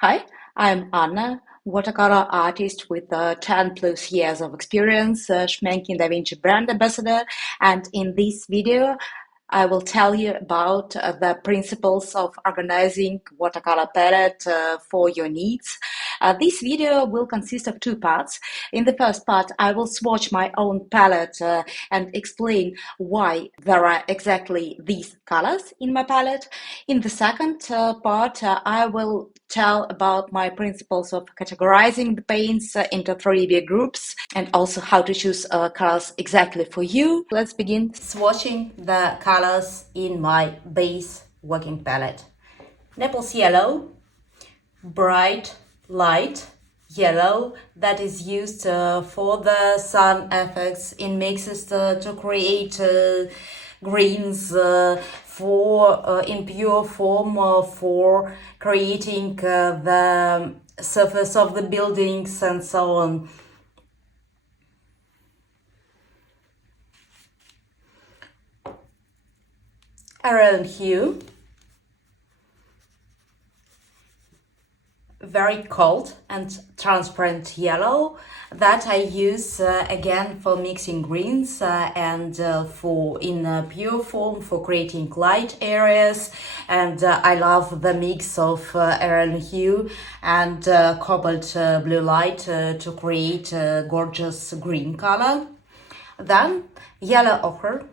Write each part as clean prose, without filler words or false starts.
Hi, I'm Anna, watercolor artist with 10 plus years of experience, Schmincke Da Vinci brand ambassador, and in this video, I will tell you about the principles of organizing watercolor palette for your needs. This video will consist of two parts. In the first part, I will swatch my own palette and explain why there are exactly these colors in my palette. In the second part, I will tell about my principles of categorizing the paints into three big groups and also how to choose colors exactly for you. Let's begin swatching the colors in my base working palette. Naples yellow, bright light yellow that is used for the sun effects in mixes to create greens for in pure form for creating the surface of the buildings and so on. Around hue, very cold and transparent yellow that I use again for mixing greens and for in pure form for creating light areas, and I love the mix of aran hue and cobalt blue light to create a gorgeous green color. Then yellow ochre.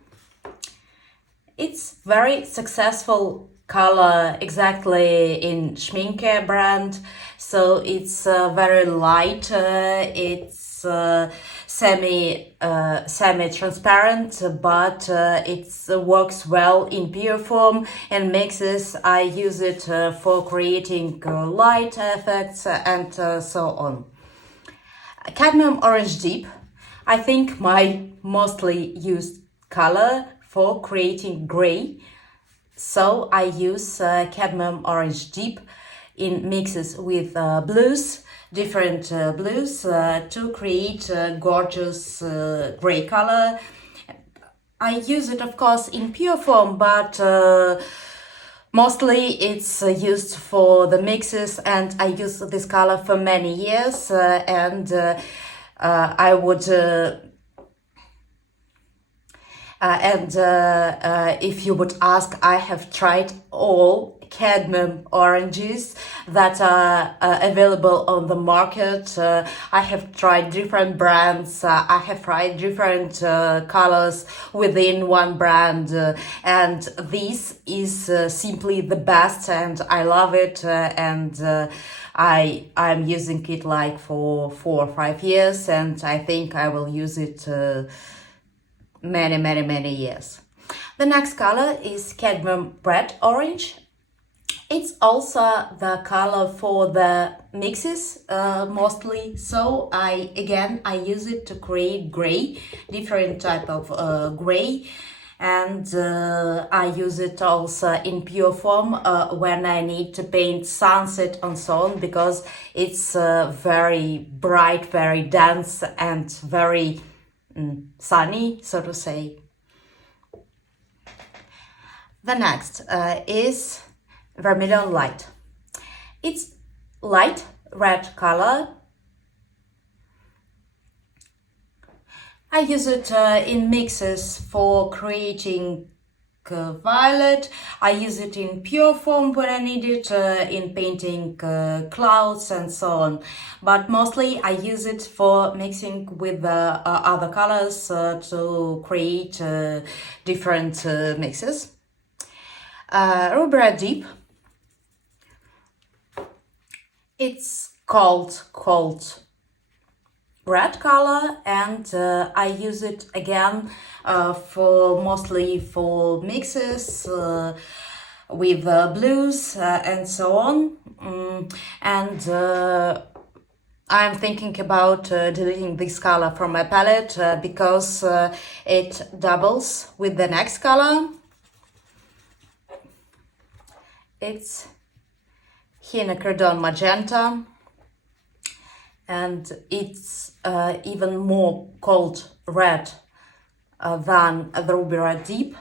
It's very successful color exactly in Schmincke brand, so it's very light, it's semi-transparent, but it works well in pure form and mixes. I use it for creating light effects and so on. Cadmium orange deep, I think my mostly used color for creating gray, so I use cadmium orange deep in mixes with blues, different blues to create gorgeous gray color. I use it of course in pure form, but mostly it's used for the mixes, and I use this color for many years and I would if you would ask, I have tried all cadmium oranges that are available on the market. I have tried different brands. I have tried different colors within one brand, and this is simply the best, and I love it. I'm using it like for 4 or 5 years, and I think I will use it many years. The next color is cadmium red orange. It's also the color for the mixes mostly, so I use it to create gray, different type of gray, and I use it also in pure form when I need to paint sunset and so on, because it's very bright, very dense, and very sunny, so to say. The next is vermilion light. It's light red color. I use it in mixes for creating violet. I use it in pure form when I need it in painting clouds and so on, but mostly I use it for mixing with other colors to create different mixes. Ruby red deep. It's cold red color, and I use it again for mostly for mixes with blues and so on. And I'm thinking about deleting this color from my palette because it doubles with the next color. It's Quinacridone magenta, and it's even more cold red than the Ruby Red Deep.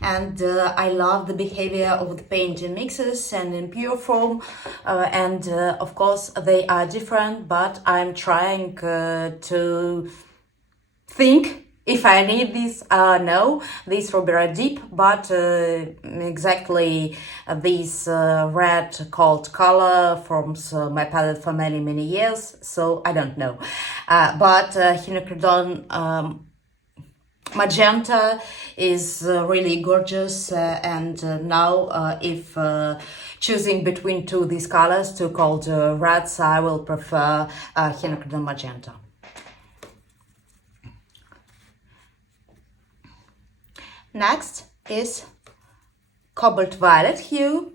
And I love the behavior of the paint in mixes and in pure form, and of course they are different, but I'm trying to think if I need this. No, this Ruby Red Deep, but exactly this red called color forms my palette for many years, so I don't know. But Hydrocodone magenta is really gorgeous, and now if choosing between these colors, two called reds, I will prefer Hydrocodone magenta. Next is cobalt violet hue.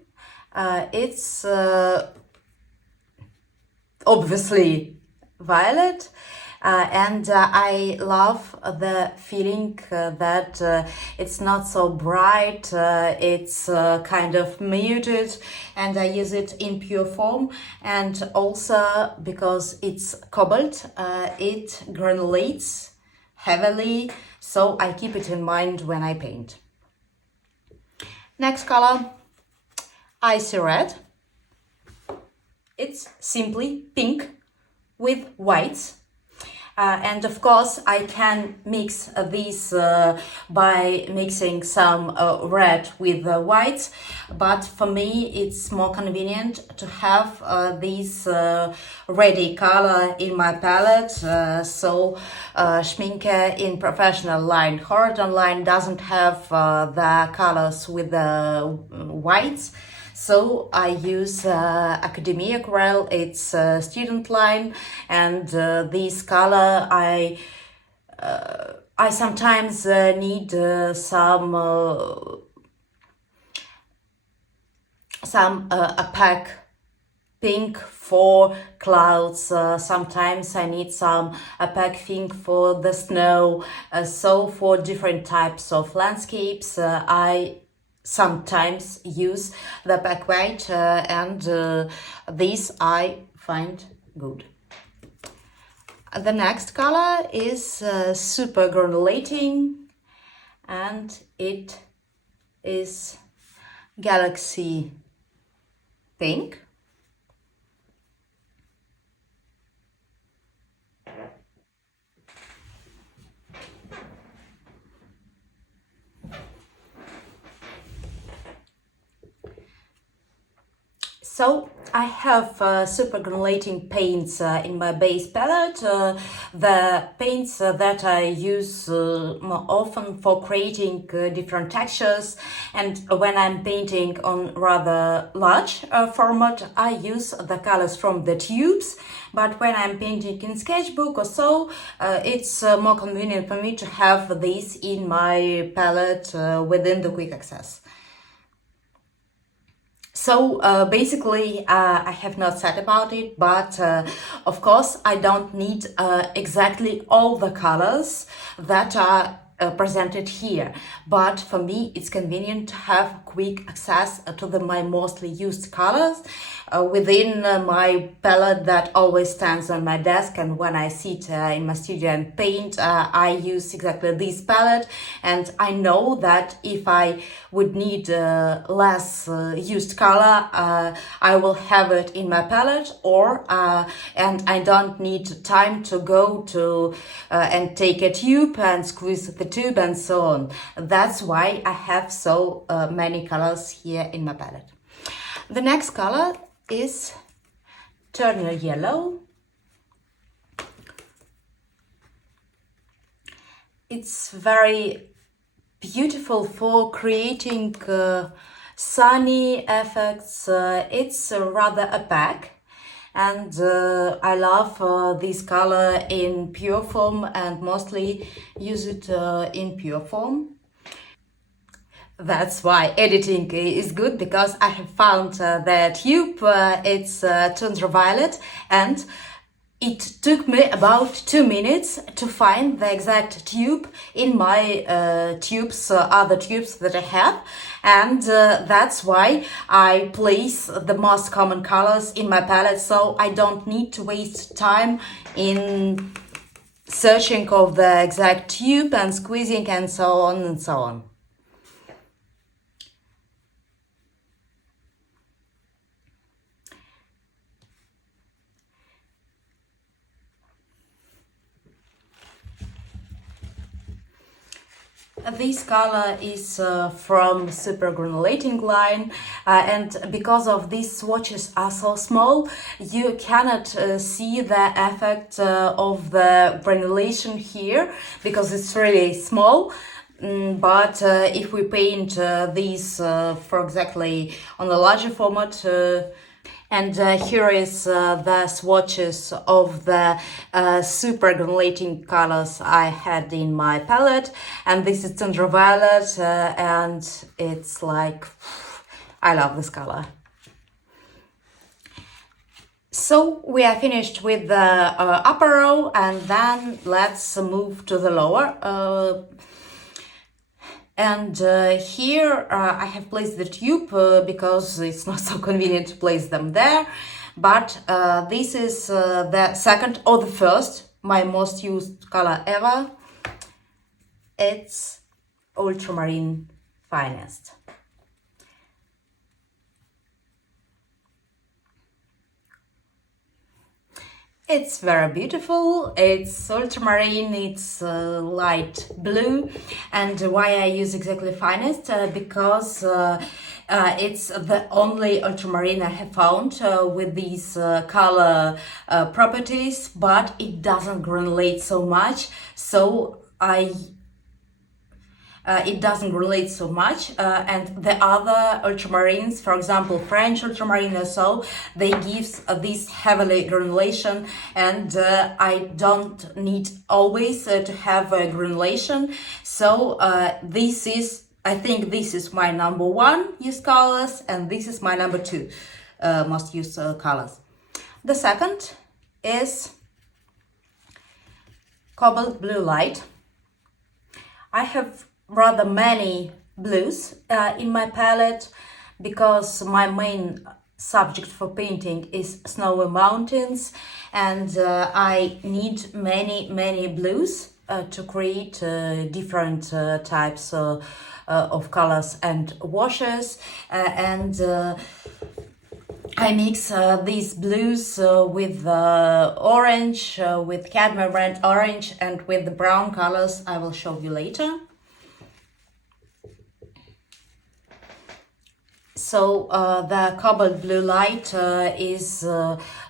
It's obviously violet, and I love the feeling that it's not so bright, it's kind of muted, and I use it in pure form, and also because it's cobalt, it granulates heavily, so I keep it in mind when I paint. Next color, icy red. It's simply pink with whites. And of course, I can mix these by mixing some red with whites, but for me it's more convenient to have this ready color in my palette. So Schmincke in professional line, horizontal line doesn't have the colors with the whites. So I use Academy Aquarelle, it's a student line, and this color I sometimes need some opaque pink for clouds, sometimes I need some opaque pink for the snow, so for different types of landscapes I sometimes use the opaque white, and this I find good. The next color is super-granulating, and it is Galaxy Pink. So I have super-granulating paints in my base palette, the paints that I use more often for creating different textures, and when I'm painting on rather large format, I use the colors from the tubes, but when I'm painting in sketchbook or so, it's more convenient for me to have this in my palette within the quick access. So basically, I have not said about it, but of course, I don't need exactly all the colors that are presented here. But for me, it's convenient to have quick access to my mostly used colors within my palette that always stands on my desk. And when I sit in my studio and paint, I use exactly this palette. And I know that if I would need less used color, I will have it in my palette, or and I don't need time to go to and take a tube and squeeze the tube and so on. That's why I have so many colors here in my palette. The next color is Turner Yellow. It's very beautiful for creating sunny effects. It's rather opaque, and I love this color in pure form and mostly use it in pure form. That's why editing is good, because I have found the tube, it's Tundra Violet, and it took me about 2 minutes to find the exact tube in my tubes, other tubes that I have, and that's why I place the most common colors in my palette, so I don't need to waste time in searching of the exact tube and squeezing and so on and so on. This color is from super-granulating line, and because of these swatches are so small, you cannot see the effect of the granulation here because it's really small. But if we paint these for exactly on a larger format, and here is the swatches of the super-granulating colors I had in my palette, and this is Tundra Violet, and it's like, I love this color. So we are finished with the upper row, and then let's move to the lower. And here I have placed the tube because it's not so convenient to place them there. But this is the second or the first, my most used color ever. It's Ultramarine Finest. It's very beautiful, it's ultramarine, it's light blue, and why I use exactly Finest? Because it's the only ultramarine I have found with these color properties, but it doesn't granulate so much, so it doesn't relate so much, and the other ultramarines, for example French ultramarine or so, they give this heavily granulation, and I don't need always to have a granulation. So this is, I think this is my number one used colors, and this is my number two most used colors. The second is Cobalt Blue Light. I have rather many blues in my palette because my main subject for painting is snowy mountains, and I need many blues to create different types of colors and washes, and I mix these blues with orange, with cadmium red orange, and with the brown colors I will show you later. So the Cobalt Blue Light is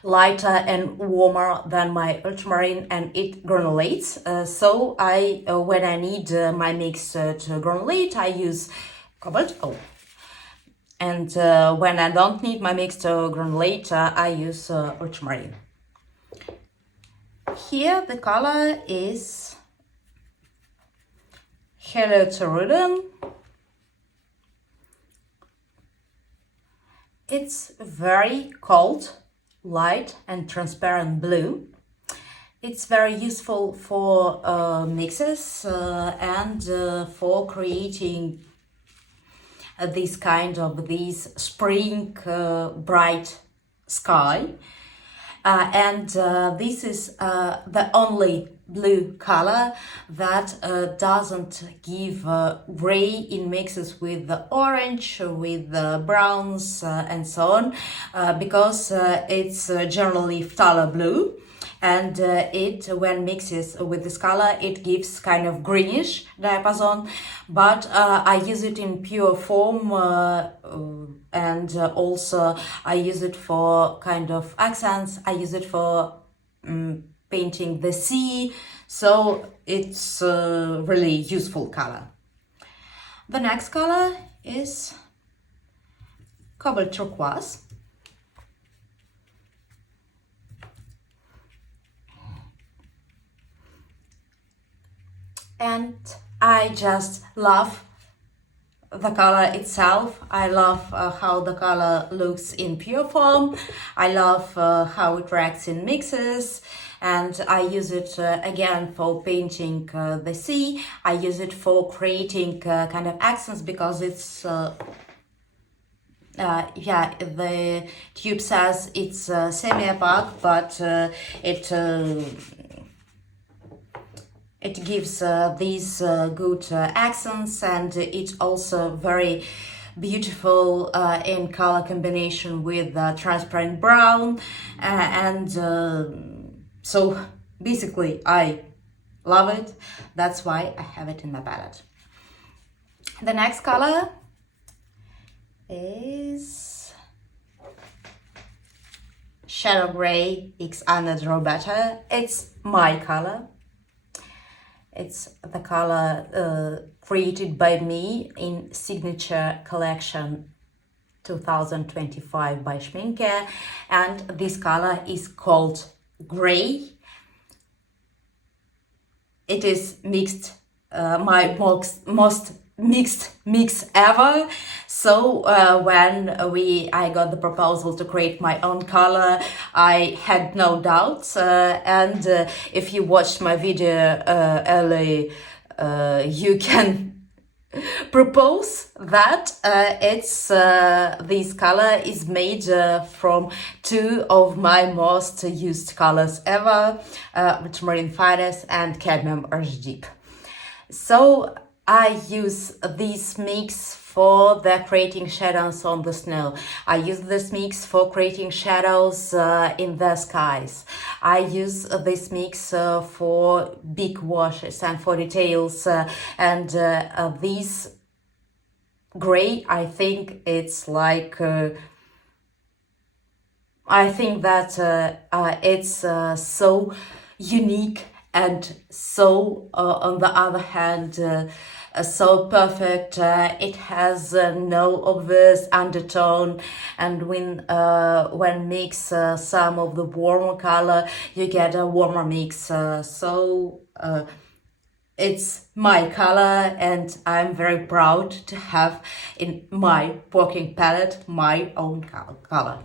lighter and warmer than my ultramarine, and it granulates. So when I need my mix to granulate, I use Cobalt. And when I don't need my mix to granulate, I use ultramarine. Here the color is Helioterudan. It's very cold, light and transparent blue. It's very useful for mixes and for creating this kind of spring bright sky. And this is the only blue color that doesn't give gray in mixes with the orange, with the browns and so on, because it's generally phthalo blue, and it, when mixes with this color, it gives kind of greenish diapason, but I use it in pure form, and also I use it for kind of accents. I use it for painting the sea, so it's a really useful color. The next color is Cobalt Turquoise. And I just love the color itself. I love how the color looks in pure form. I love how it reacts in mixes, and I use it again for painting the sea. I use it for creating kind of accents because it's yeah, the tube says it's semi-opaque, but It gives these good accents, and it's also very beautiful in color combination with transparent brown, and so basically I love it. That's why I have it in my palette. The next color is Shadow Gray X Anna Draw Better. It's my color. It's the color created by me in Signature Collection 2025 by Schmincke, and this color is called Gray. It is mixed, my most mixed mix ever. So when I got the proposal to create my own color, I had no doubts, and if you watched my video early, you can propose that this color is made from two of my most used colors ever, ultramarine finest and cadmium orange deep. So I use this mix for the creating shadows on the snow. I use this mix for creating shadows in the skies. I use this mix for big washes and for details, and this gray, I think it's like I think that it's so unique and so on the other hand so perfect. It has no obvious undertone, and when mix some of the warmer color, you get a warmer mix. So it's my color, and I'm very proud to have in my working palette my own color.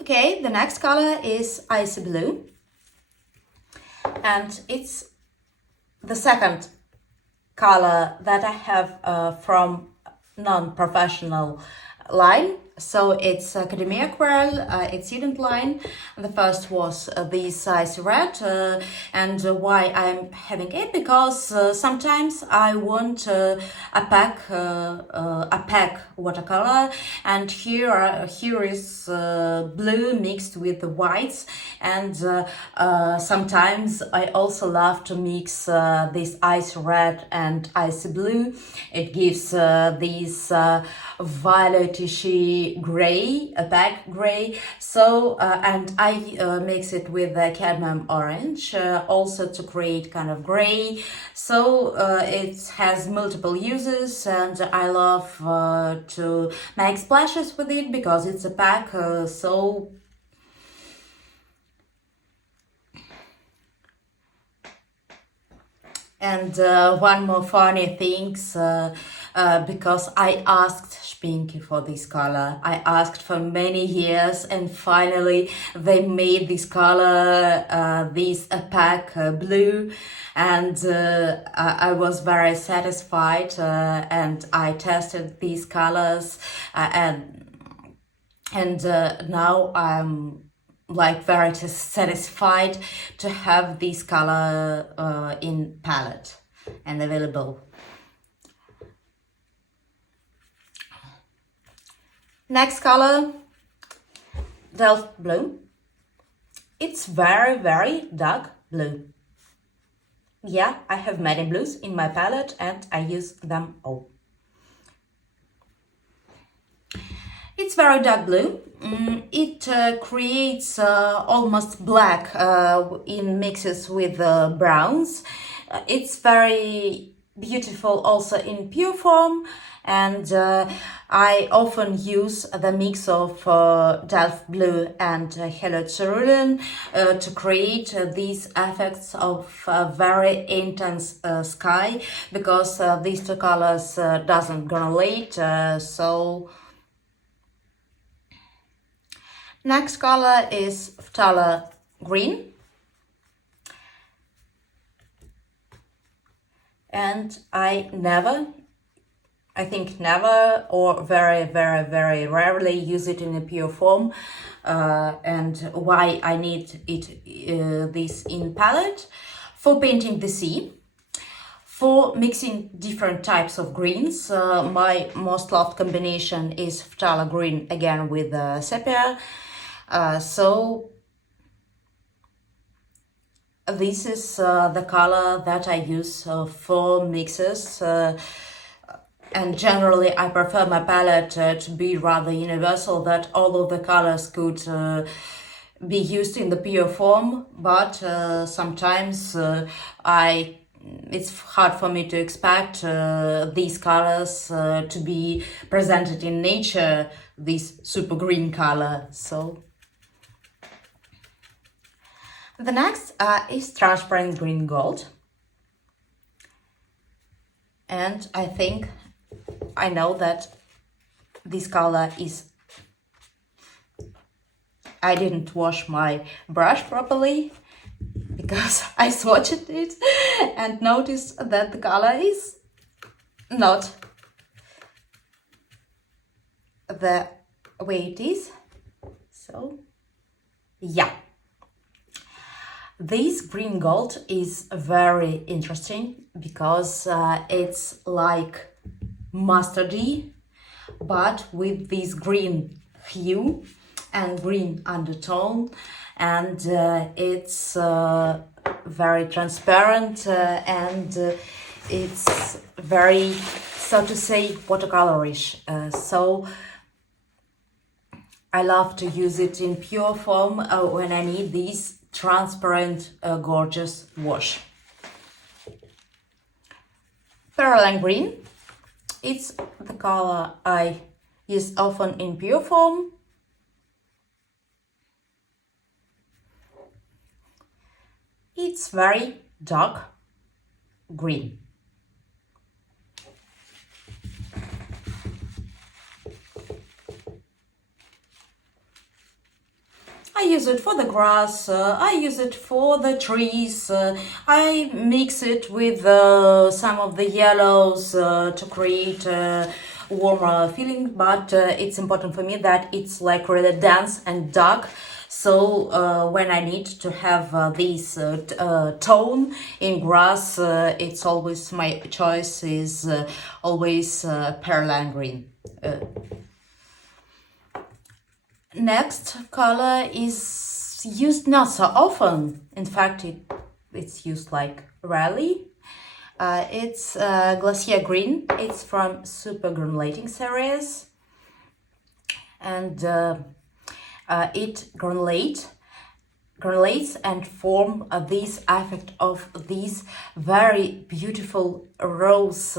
Okay, the next color is Icy Blue, and it's the second color that I have from non-professional line. So it's Academia Aquarelle, it's student line. The first was this Icy Red, and why I'm having it, because sometimes I want a pack watercolor, and here is blue mixed with the whites, and sometimes I also love to mix this Icy Red and Icy Blue. It gives this violetish gray, a back gray. So and I mix it with the cadmium orange also to create kind of gray. So it has multiple uses, and I love to make splashes with it because it's a pack. So and one more funny things, because I asked Schmincke for this color. I asked for many years, and finally they made this color, this pack blue, and I was very satisfied, and I tested these colors, and now I'm like very satisfied to have this color in palette and available. Next color, Delft Blue. It's very, very dark blue. Yeah, I have many blues in my palette and I use them all. It's very dark blue. It creates almost black in mixes with browns. It's very beautiful also in pure form, and I often use the mix of Delft Blue and Hello Cerulean to create these effects of very intense sky, because these two colors doesn't granulate, so. Next color is Phthalo Green, and I think never or very, very, very rarely use it in a pure form, and why I need it this in palette. For painting the sea, for mixing different types of greens, my most loved combination is phthalo green, again with sepia. So this is the color that I use for mixes, and generally I prefer my palette to be rather universal, that all of the colors could be used in the pure form, but sometimes it's hard for me to expect these colors to be presented in nature, this super green color. So the next is transparent green gold, and I think I know that this color is, I didn't wash my brush properly because I swatched it and noticed that the color is not the way it is. So yeah, this green gold is very interesting because it's like mustardy, but with this green hue and green undertone, and it's very transparent and it's very, so to say, watercolorish. So I love to use it in pure form when I need this transparent, gorgeous wash. Perylene green, it's the color I use often in pure form. It's very dark green. I use it for the grass, I use it for the trees, I mix it with some of the yellows to create a warmer feeling, but it's important for me that it's like really dense and dark. So when I need to have this tone in grass, it's always, my choice is always perylene green. Next color is used not so often. In fact, it's used like rarely. It's glacier green. It's from super-granulating series, and it granulates and form this effect of these very beautiful rose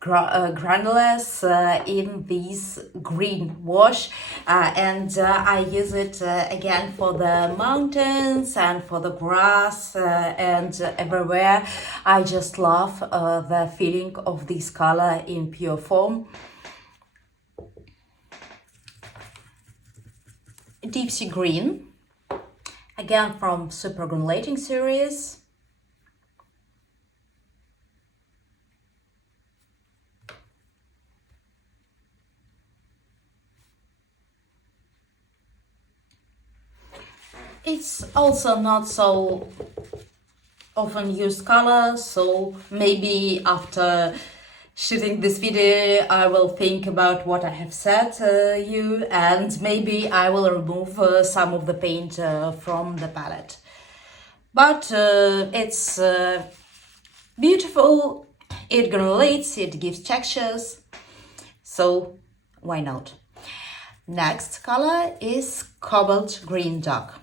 granules in this green wash, and I use it again for the mountains and for the grass and everywhere. I just love the feeling of this color in pure form. Deep sea green, again from super-granulating series. It's also not so often used color, so maybe after shooting this video I will think about what I have said you, and maybe I will remove some of the paint from the palette. But it's beautiful, it granulates, it gives textures, so why not? Next color is cobalt green dark.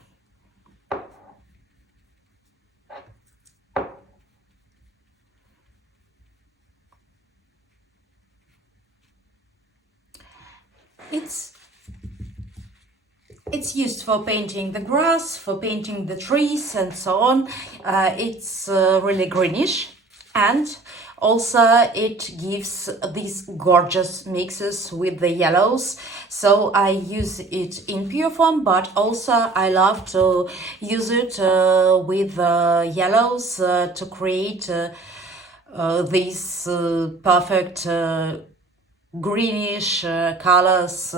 It's used for painting the grass, for painting the trees and so on. It's really greenish, and also it gives these gorgeous mixes with the yellows. So I use it in pure form, but also I love to use it with yellows to create this perfect greenish colors,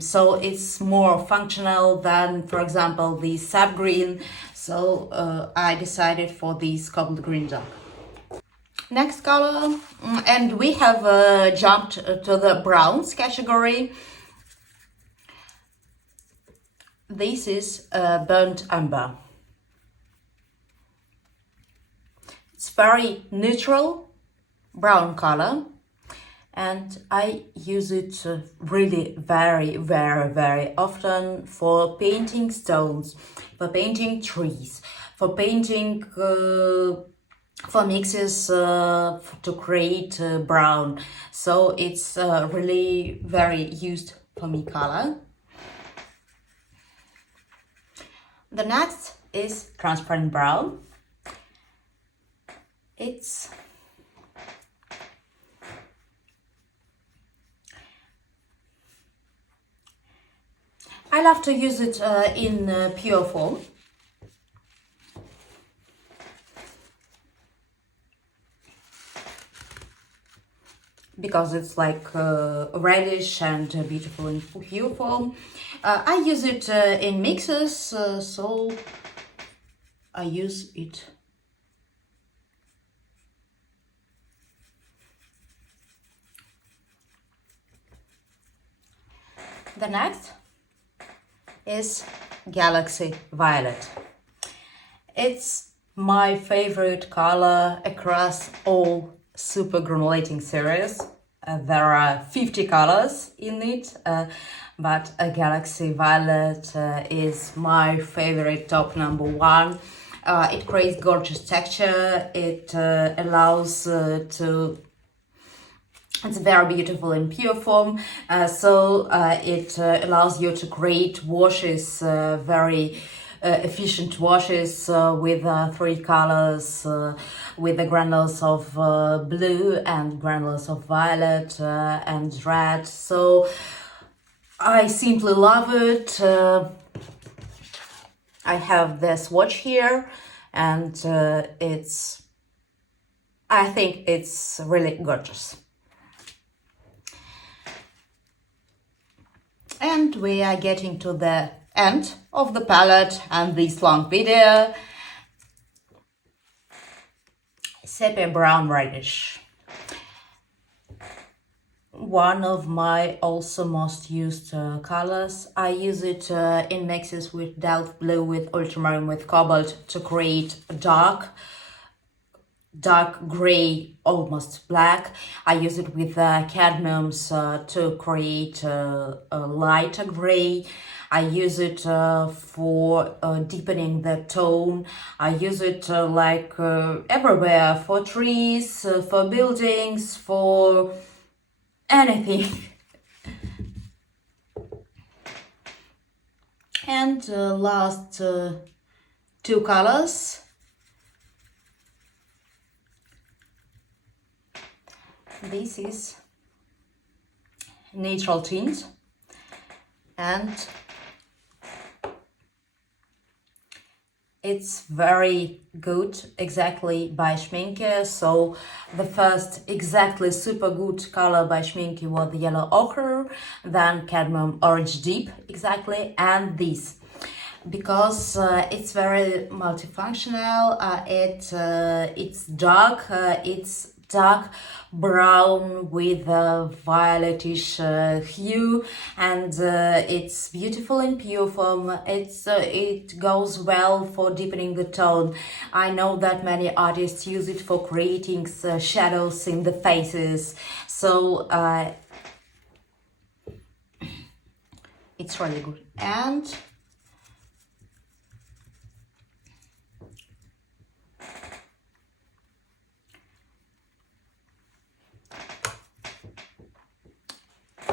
so it's more functional than, for example, the sap green. So I decided for this cobalt green dark. Next color, and we have jumped to the browns category. This is burnt umber. It's very neutral brown color, and I use it really very often for painting stones, for painting trees, for painting for mixes to create brown. So it's really very used for me color. The next is transparent brown. I love to use it in pure form. Because it's like reddish and beautiful in pure form. I use it in mixes, so I use it. The next is Galaxy Violet. It's my favorite color across all super-granulating series. There are 50 colors in it, but a Galaxy Violet is my favorite, top number one. It creates gorgeous texture. It allows it's very beautiful in pure form, so it allows you to create washes, very efficient washes with three colors, with the granules of blue and granules of violet and red. So I simply love it. I have the swatch here, and I think it's really gorgeous. And we are getting to the end of the palette and this long video. Sepia brown reddish. One of my also most used colors. I use it in mixes with delft blue, with ultramarine, with cobalt to create a dark gray, almost black. I use it with cadmiums to create a lighter gray. I use it for deepening the tone. I use it like everywhere, for trees, for buildings, for anything. And last two colors. This is neutral tint, and it's very good, exactly by Schmincke. So the first exactly super good color by Schmincke was the yellow ochre, then cadmium orange deep, exactly, and this. Because it's very multifunctional, it's dark brown with a violetish hue, and it's beautiful in pure form. It goes well for deepening the tone. I know that many artists use it for creating shadows in the faces, so it's really good. And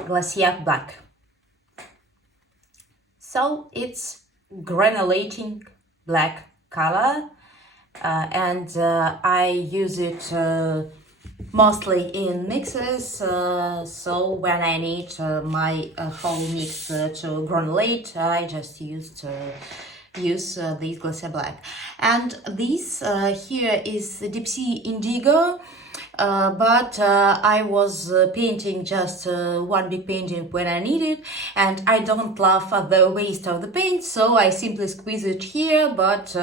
Glacier black. So it's granulating black color, and I use it mostly in mixes, so when I need my whole mix to granulate, I just use this Glacier black. And this here is Deep Sea Indigo. but I was painting just one big painting when I need it, and I don't love the waste of the paint, so I simply squeeze it here, but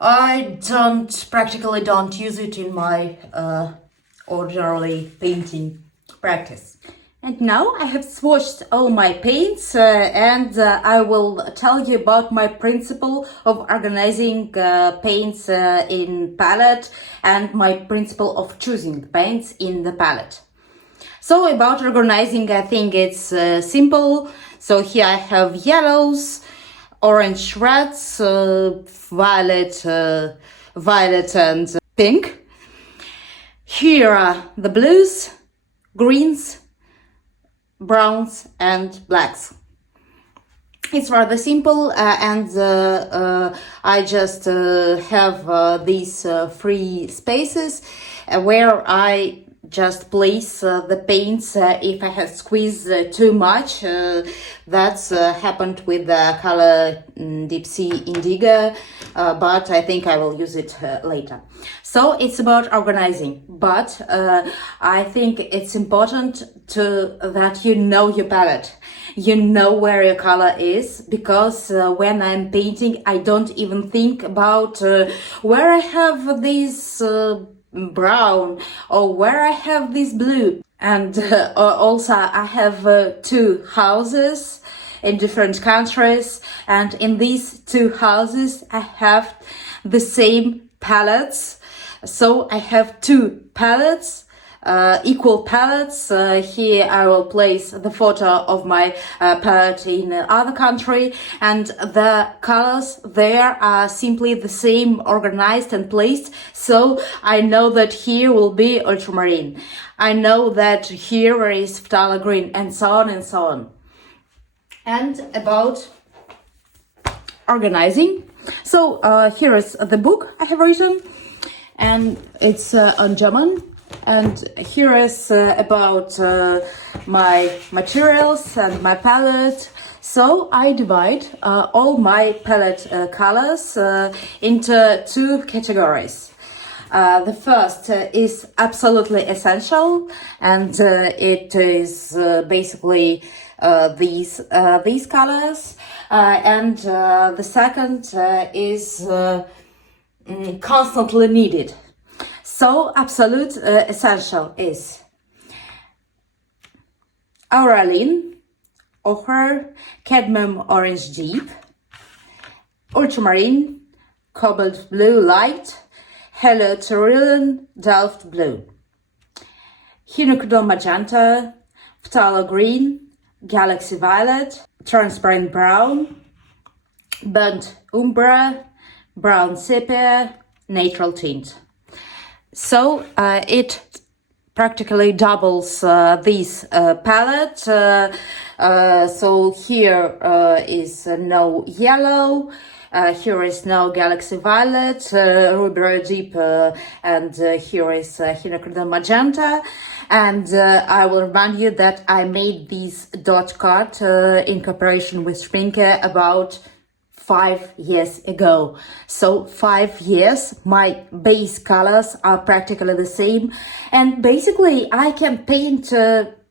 I practically don't use it in my ordinarily painting practice. And now I have swatched all my paints and I will tell you about my principle of organizing paints in palette and my principle of choosing the paints in the palette. So about organizing, I think it's simple. So here I have yellows, orange, reds, violet and pink. Here are the blues, greens, browns and blacks. It's rather simple and I just have these free spaces where I just place the paints if I have squeezed too much. That's happened with the color Deep Sea Indigo, but I think I will use it later. So it's about organizing, but I think it's important that you know your palette. You know where your color is, because when I'm painting, I don't even think about where I have this brown or where I have this blue. And also I have two houses in different countries, and in these two houses I have the same palettes. So I have two palettes, equal palettes. Here I will place the photo of my palette in other country, and the colors there are simply the same, organized and placed. So I know that here will be ultramarine. I know that here is phthalo green, and so on and so on. And about organizing. So here is the book I have written, and it's on German. And here is about my materials and my palette. So I divide all my palette colors into two categories. The first is absolutely essential, and it is basically these colors. And the second is constantly needed. So absolute essential is aureline, ochre, cadmium orange deep, ultramarine, cobalt blue light, hello cerulean, delft blue, quinacridone magenta, phthalo green, galaxy violet, transparent brown, burnt umber, brown sepia, natural tint. So it practically doubles this palette. So here is no yellow, here is no galaxy violet, ruby deep, and here is quinacridone magenta. And I will remind you that I made this dot cut in cooperation with Schmincke about 5 years ago. So 5 years, my base colors are practically the same, and basically I can paint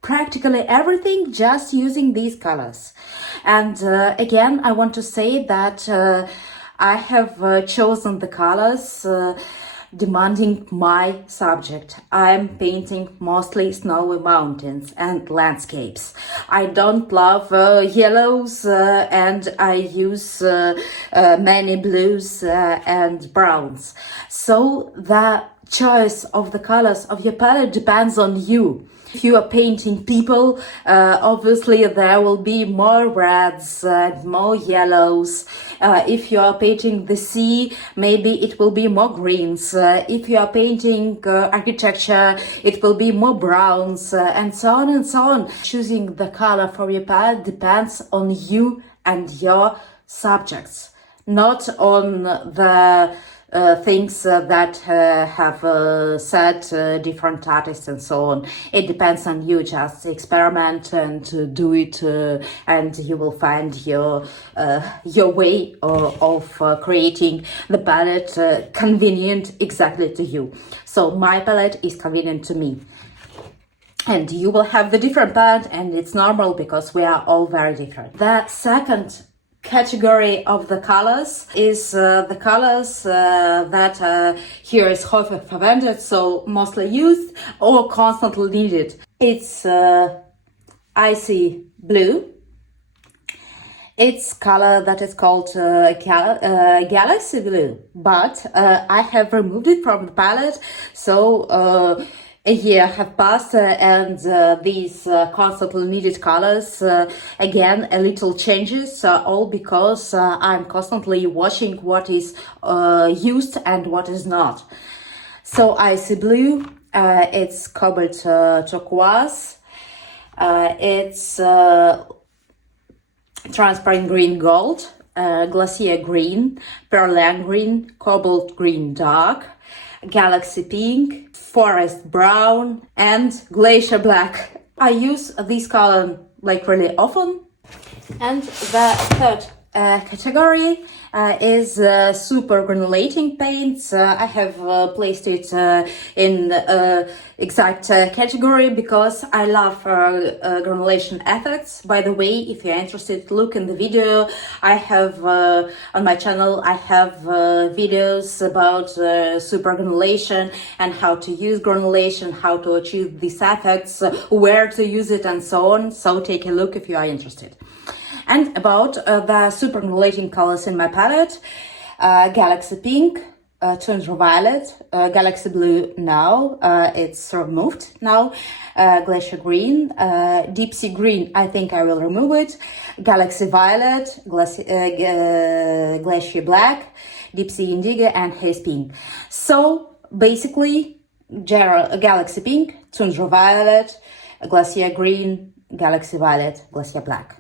practically everything just using these colors. And again, I want to say that I have chosen the colors demanding my subject. I'm painting mostly snowy mountains and landscapes. I don't love yellows and I use many blues and browns. So the choice of the colors of your palette depends on you. If you are painting people, obviously there will be more reds and more yellows. If you are painting the sea, maybe it will be more greens. If you are painting architecture, it will be more browns, and so on and so on. Choosing the color for your palette depends on you and your subjects, not on the things that have said different artists and so on. It depends on you. Just experiment and do it, and you will find your way of creating the palette convenient exactly to you. So my palette is convenient to me. And you will have the different palette, and it's normal because we are all very different. The second category of the colors is the colors that here is häufig verwendet, so mostly used or constantly needed. It's icy blue. It's color that is called galaxy blue, but I have removed it from the palette, so a year have passed and these constantly needed colors again a little changes, all because I'm constantly watching what is used and what is not. So icy blue, it's cobalt turquoise, it's transparent green gold, glacier green, pearl green, cobalt green dark, galaxy pink, forest brown, and glacier black. I use this color like really often. And the third category is super-granulating paints. I have placed it in exact category because I love granulation effects. By the way, if you're interested, look in the video. I have on my channel, I have videos about super-granulation and how to use granulation, how to achieve these effects, where to use it, and so on. So take a look if you are interested. And about the super-granulating colors in my palette, galaxy pink, tundra violet, galaxy blue now, it's removed now, glacier green, deep sea green, I think I will remove it, galaxy violet, glacier black, deep sea indigo, and haze pink. So basically, galaxy pink, tundra violet, glacier green, galaxy violet, glacier black.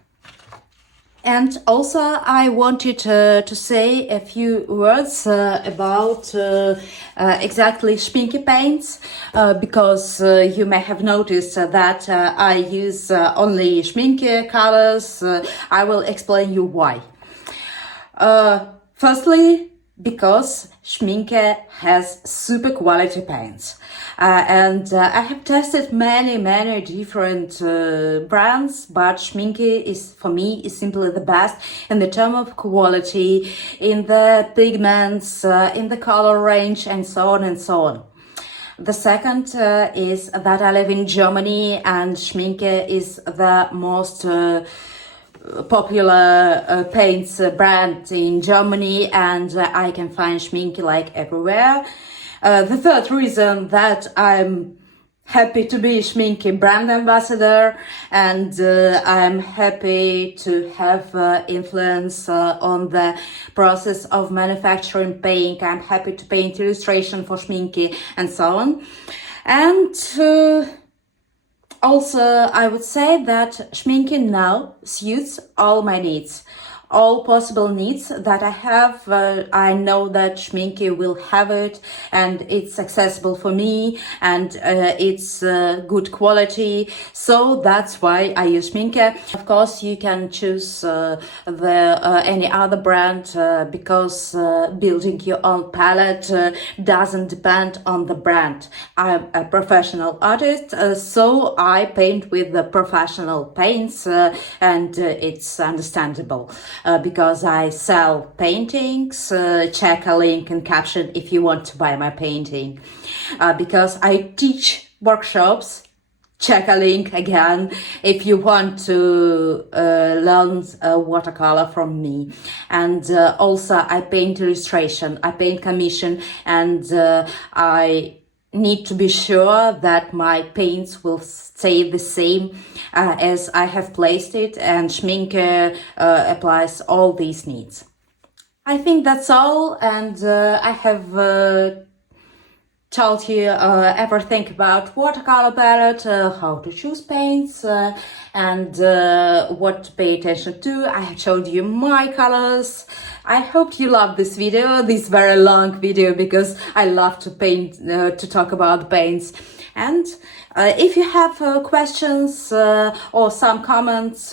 And also I wanted to say a few words about exactly Schmincke paints, because you may have noticed that I use only Schmincke colors. I will explain you why. Firstly, because Schmincke has super quality paints. And I have tested many different brands, but Schmincke is, for me, is simply the best in the term of quality, in the pigments, in the color range, and so on and so on. The second is that I live in Germany, and Schmincke is the most popular paints brand in Germany, and I can find Schmincke like everywhere. The third reason that I'm happy to be Schmincke brand ambassador, and I'm happy to have influence on the process of manufacturing paint. I'm happy to paint illustration for Schmincke and so on. And also, I would say that Schmincke now suits all my needs. All possible needs that I have, I know that Schmincke will have it, and it's accessible for me, and it's good quality. So that's why I use Schmincke. Of course, you can choose any other brand because building your own palette doesn't depend on the brand. I'm a professional artist, so I paint with the professional paints, and it's understandable. Because I sell paintings, check a link in caption if you want to buy my painting. Because I teach workshops, check a link again if you want to learn watercolor from me. And also I paint illustration, I paint commission, and I need to be sure that my paints will stay the same as I have placed it, and Schmincke applies all these needs. I think that's all, and I have told you everything about watercolor palette, how to choose paints, and what to pay attention to. I have showed you my colors. I hope you love this video, this very long video, because I love to paint, to talk about paints. And if you have questions or some comments,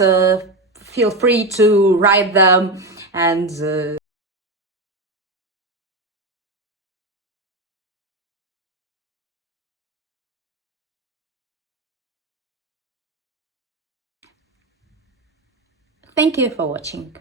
feel free to write them, and thank you for watching.